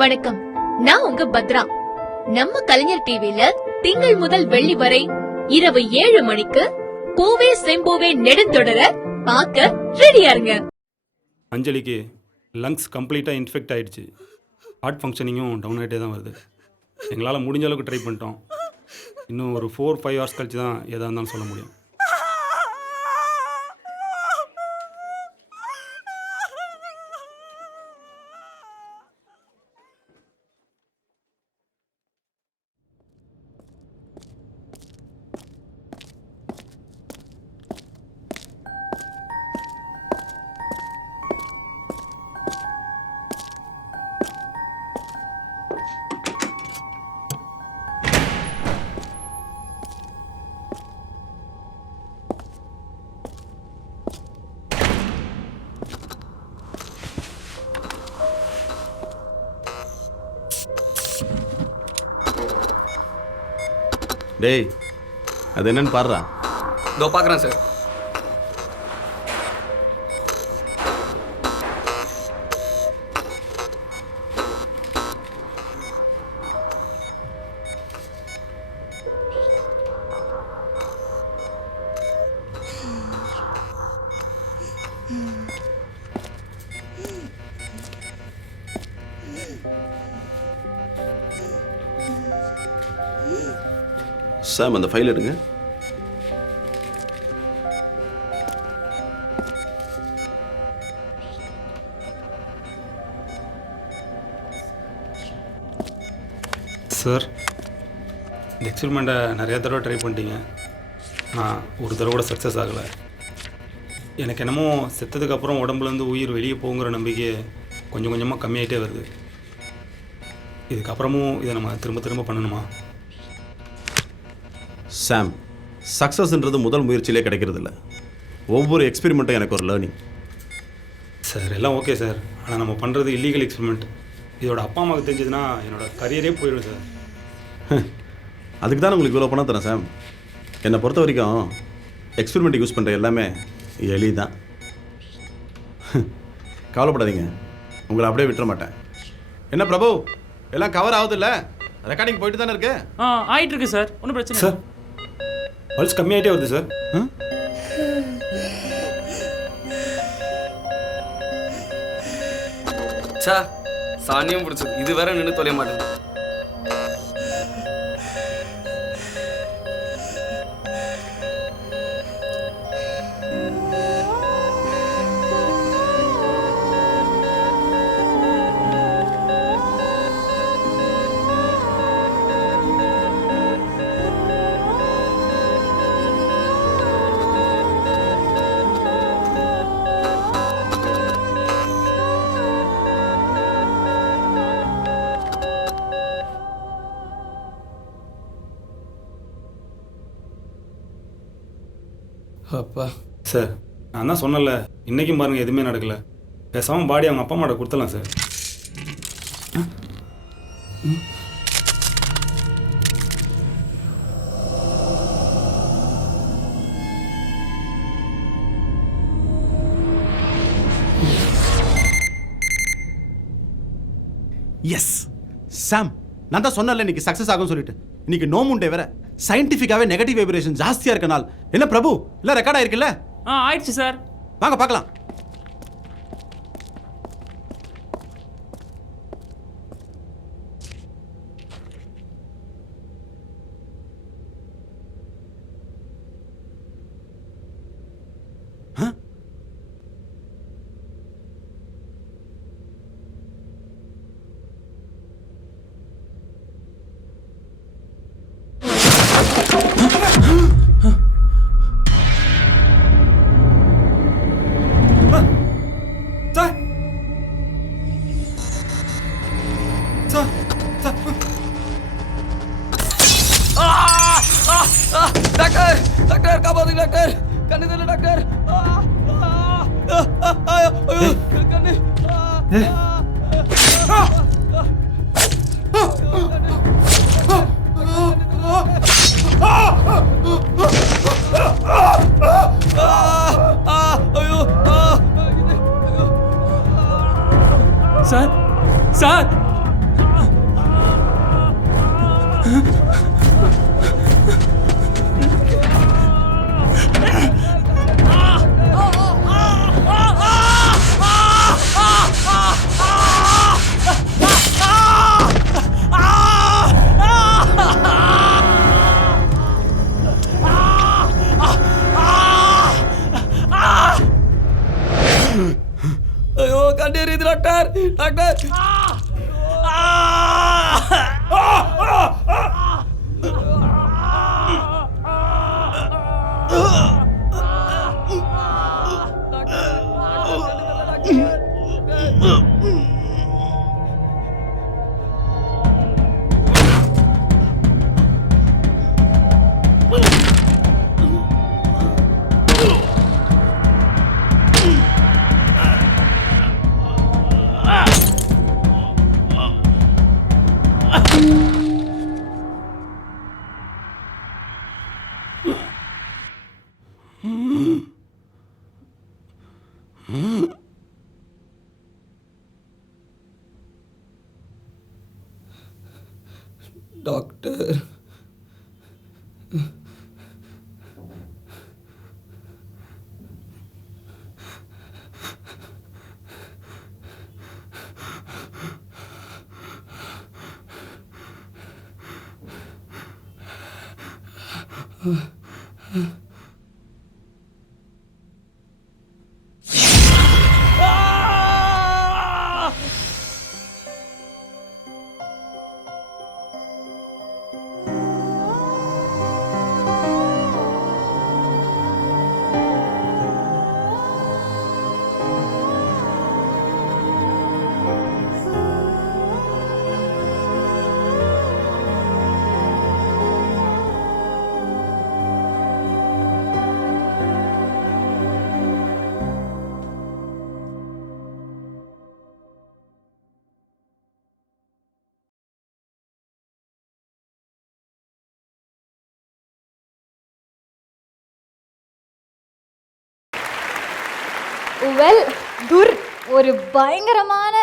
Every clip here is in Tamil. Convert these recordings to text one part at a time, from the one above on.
வணக்கம், நான் உங்க பத்ரா. நம்ம கலைஞர் டிவில திங்கள் முதல் வெள்ளி வரை இரவு 7 மணிக்கு பூவே செம்பூவே நெடுந்தொடர பார்க்க ரெடியா இருங்க. அஞ்சலிக்கு லங்ஸ் கம்ப்ளீட்டாக இன்ஃபெக்ட் ஆகிடுச்சு. ஹார்ட் ஃபங்க்ஷனிங்கும் டவுன் ஆகிட்டே தான் வருது. எங்களால் முடிஞ்ச அளவுக்கு ட்ரை பண்ணிட்டோம். இன்னும் ஒரு 4-5 ஹவர்ஸ் கழிச்சு தான் எதாக இருந்தாலும் சொல்ல முடியும். டேய், அது என்னன்னு பாடுறா. இதோ பார்க்குறேன் சார். சாம், அந்த ஃபைல் எடுங்க. சார், இந்த எக்ஸ்பெரிமெண்ட்டை நிறையா தடவை ட்ரை பண்ணிட்டீங்க. நான் ஒரு தடவை கூட சக்ஸஸ் ஆகலை. எனக்கு என்னமோ செத்ததுக்கப்புறம் உடம்புலேருந்து உயிர் வெளியே போங்கிற நம்பிக்கை கொஞ்சம் கொஞ்சமாக கம்மியாகிட்டே வருது. இதுக்கப்புறமும் இதை நம்ம திரும்ப திரும்ப பண்ணணுமா? சாம், சக்ஸஸ்ன்றது முதல் முயற்சியிலே கிடைக்கிறது இல்லை. ஒவ்வொரு எக்ஸ்பெரிமெண்ட்டும் எனக்கு ஒரு லேர்னிங். சார், எல்லாம் ஓகே சார். ஆனால் நம்ம பண்ணுறது இல்லீகல் எக்ஸ்பெரிமெண்ட். இதோட அப்பா அம்மாவுக்கு தெரிஞ்சதுன்னா என்னோடய கரியரே போயிடும் சார். அதுக்கு தான் உங்களுக்கு இவ்வளோ பணம் தரேன் சாம். என்னை பொறுத்த வரைக்கும் எக்ஸ்பெரிமெண்ட் யூஸ் பண்ணுற எல்லாமே எலி தான். கவலைப்படாதீங்க, உங்களை அப்படியே விட்டுற மாட்டேன். என்ன பிரபு, எல்லாம் கவர் ஆகுது இல்லை? ரெக்கார்டிங் போயிட்டு தானே இருக்கு? ஆயிட்டு இருக்கு சார், ஒன்றும் பிரச்சனை சார். பல்ஸ் கம்மியாகிட்டே வருது சார். சார், சாணியும் பிடிச்சது. இது வேற நின்று தொலைய மாட்டேங்குது. அப்பா சார், நான் தான் சொன்னல, இன்றைக்கும் பாருங்கள் எதுவுமே நடக்கலை. பேசாமல் பாடி அவங்க அப்பா அம்மாட்ட கொடுத்துடலாம் சார். எஸ் சாம், நான் தான் சொன்னல இன்னைக்கு சக்ஸஸ் ஆகும் சொல்லிட்டு. இன்னைக்கு நோ முண்டே வேற சயின்டிஃபிக்காவே நெகட்டிவ் வைப்ரேஷன் ஜாஸ்தியா இருக்கனால. என்ன பிரபு, இல்ல ரெக்கார்ட் ஆயிருக்குல்ல? ஆயிடுச்சு சார். வாங்க பார்க்கலாம். டாக்டர், டாக்டர் காப்பாத்துங்க டாக்டர். கண்ணு தெரியல டாக்டர். கண்ணு. சார், சார், ஐயோ கண்ணு எரியுது டாக்டர் டாக்டர் டாக்டர் வெல் துர் ஒரு பயங்கரமான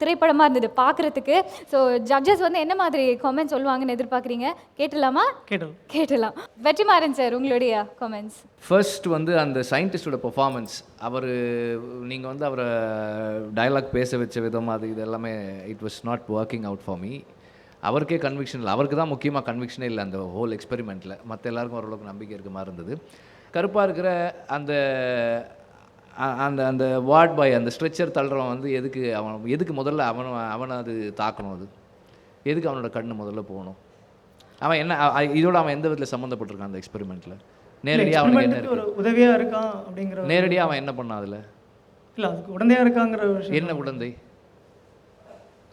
திரைப்படமாக இருந்தது பார்க்குறதுக்கு. ஸோ ஜட்ஜஸ் வந்து என்ன மாதிரி காமெண்ட்ஸ் சொல்லுவாங்கன்னு எதிர்பார்க்குறீங்க? கேட்டலாமா? கேட்டலாம். வெற்றிமாறன் சார், உங்களுடைய காமெண்ட்ஸ். ஃபர்ஸ்ட் வந்து அந்த சயின்டிஸ்டோட பெர்ஃபார்மன்ஸ், அவர் நீங்கள் வந்து அவரை டயலாக் பேச வச்ச விதம் அது இது எல்லாமே it was not working out for me. அவருக்கே கன்விக்ஷன் இல்லை, அவருக்கு தான் முக்கியமாக கன்விக்ஷனே இல்லை அந்த ஹோல் எக்ஸ்பெரிமெண்ட்டில். மற்ற எல்லாருக்கும் ஓரளவுக்கு நம்பிக்கை இருக்க மாதிரி இருந்தது. கருப்பாக இருக்கிற அந்த அந்த அந்த வார்ட் பாய், அந்த ஸ்ட்ரெச்சர் தள்ளுறவன் வந்து எதுக்கு முதல்ல அவனை அது தாக்கணும்? அது எதுக்கு அவனோட கண்ணு முதல்ல போகணும்? அவன் என்ன இதோட அவன் எந்த விதத்தில் சம்மந்தப்பட்டிருக்கான் அந்த எக்ஸ்பெரிமெண்ட்டில்? நேரடியாக அவனுக்கு என்ன ஒரு உதவியாக இருக்கான் அப்படிங்கிற நேரடியாக அவன் என்ன பண்ணான் அதில்? இல்லை, அதுக்கு உடந்தையாக இருக்காங்கிற விஷயம். என்ன உடந்தை?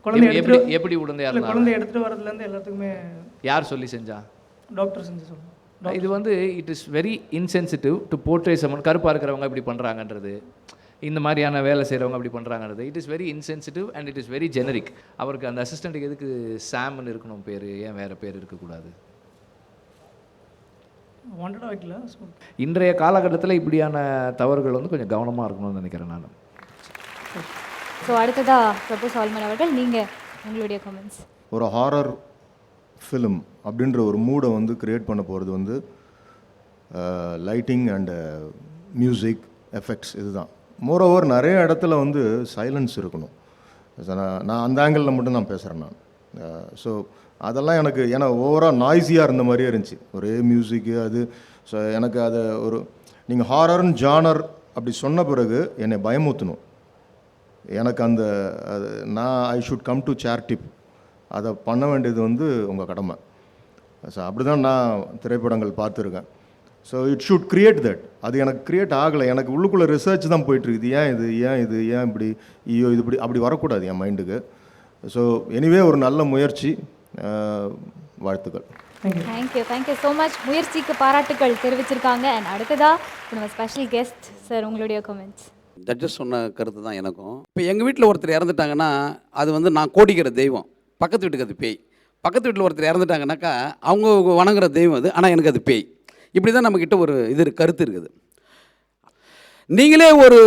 குழந்தை எப்படி உடந்தையாக இருந்தா? குழந்தை எடுத்துகிட்டு வரதுலேருந்து எல்லாத்துக்குமே யார் சொல்லி செஞ்சா? டாக்டர் செஞ்சு சொல்லுவோம். இது வந்து it is very insensitive to portray someone. கருப்பாக இருக்கிறவங்க இப்படி பண்ணுறாங்கன்றது, இந்த மாதிரியான வேலை செய்கிறவங்க அப்படி பண்ணுறாங்கன்றது it is very insensitive and it is very generic. அவருக்கு அந்த அசிஸ்டண்ட்டுக்கு எதுக்கு சாம்னு இருக்கணும் பேர்? ஏன் வேறு பேர் இருக்கக்கூடாது? இன்றைய காலகட்டத்தில் இப்படியான தவறுகள் வந்து கொஞ்சம் கவனமாக இருக்கணும்னு நினைக்கிறேன் நான். ஸோ அடுத்ததாக பிரபு சால்மன் அவர்கள், நீங்கள் உங்களுடைய கமெண்ட்ஸ். ஒரு ஹாரர் ஃபிலிம் அப்படின்ற ஒரு மூடை வந்து க்ரியேட் பண்ண போகிறது வந்து லைட்டிங் அண்டு மியூசிக் எஃபெக்ட்ஸ் இதுதான். மோரோவர் நிறைய இடத்துல வந்து சைலன்ஸ் இருக்கணும். நான் அந்த ஆங்கிளில் மட்டும் நான் பேசுகிறேன் நான். ஸோ அதெல்லாம் ஏன்னா ஓவராக நாய்ஸியாக இருந்த மாதிரியே இருந்துச்சு, ஒரே மியூசிக்கு அது. ஸோ எனக்கு அதை நீங்கள் ஹாரர்னு ஜானர் அப்படி சொன்ன பிறகு என்னை பயமுறுத்தணும். எனக்கு நான் I should come to share tip, அதை பண்ண வேண்டியது வந்து உங்கள் கடமை. ஸோ அப்படி தான் நான் திரைப்படங்கள் பார்த்துருக்கேன். So it should create that. அது எனக்கு க்ரியேட் ஆகலை. எனக்கு உள்ளுக்குள்ளே ரிசர்ச் தான் போயிட்டுருக்குது. ஏன் இப்படி இது இப்படி அப்படி வரக்கூடாது என் மைண்டுக்கு. ஸோ எனிவே ஒரு நல்ல முயற்சி, வாழ்த்துக்கள். Thank you so much. முயற்சிக்கு பாராட்டுக்கள் தெரிவிச்சிருக்காங்க. அண்ட் அடுத்ததாக நம்ம ஸ்பெஷல் கெஸ்ட் சார், உங்களுடைய கமெண்ட்ஸ். ஜட்ஜஸ் சொன்ன கருத்து தான் எனக்கும். இப்போ எங்கள் வீட்டில் ஒருத்தர் இறந்துட்டாங்கன்னா அது வந்து நான் கோடிக்கிற தெய்வம், பக்கத்து வீட்டுக்கு அது பேய். பக்கத்து வீட்டில் ஒருத்தர் இறந்துட்டாங்கனாக்கா அவங்க வணங்குற தெய்வம் அது, ஆனால் எனக்கு அது பேய். இப்படி தான் நம்மக்கிட்ட ஒரு கருத்து இருக்குது. நீங்களே ஒரு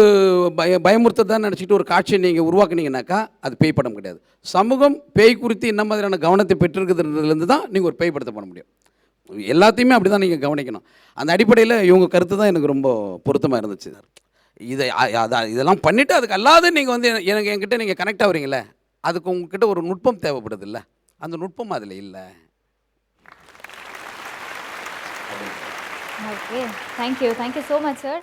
பயமுறுத்ததான் நினச்சிட்டு ஒரு காட்சியை நீங்கள் உருவாக்குனீங்கன்னாக்கா அது பேய் படம் கிடையாது. சமூகம் பேய் குறித்து என்ன மாதிரியான கவனத்தை பெற்றிருக்கிறதுலேருந்து தான் நீங்கள் ஒரு பேய் படத்தை பண்ண முடியும். எல்லாத்தையுமே அப்படி தான் நீங்கள் கவனிக்கணும். அந்த அடிப்படையில் இவங்க கருத்து தான் எனக்கு ரொம்ப பொருத்தமாக இருந்துச்சு. இதெல்லாம் பண்ணிவிட்டு அதுக்கு அல்லாத நீங்கள் வந்து எனக்கு என்கிட்ட நீங்கள் கனெக்ட் ஆகுறீங்களே, அதுக்கு உங்ககிட்ட ஒரு நுட்பம் தேவைப்படுது இல்லை, அந்த நுட்பம் அதில் இல்லை. Okay, thank you so much sir.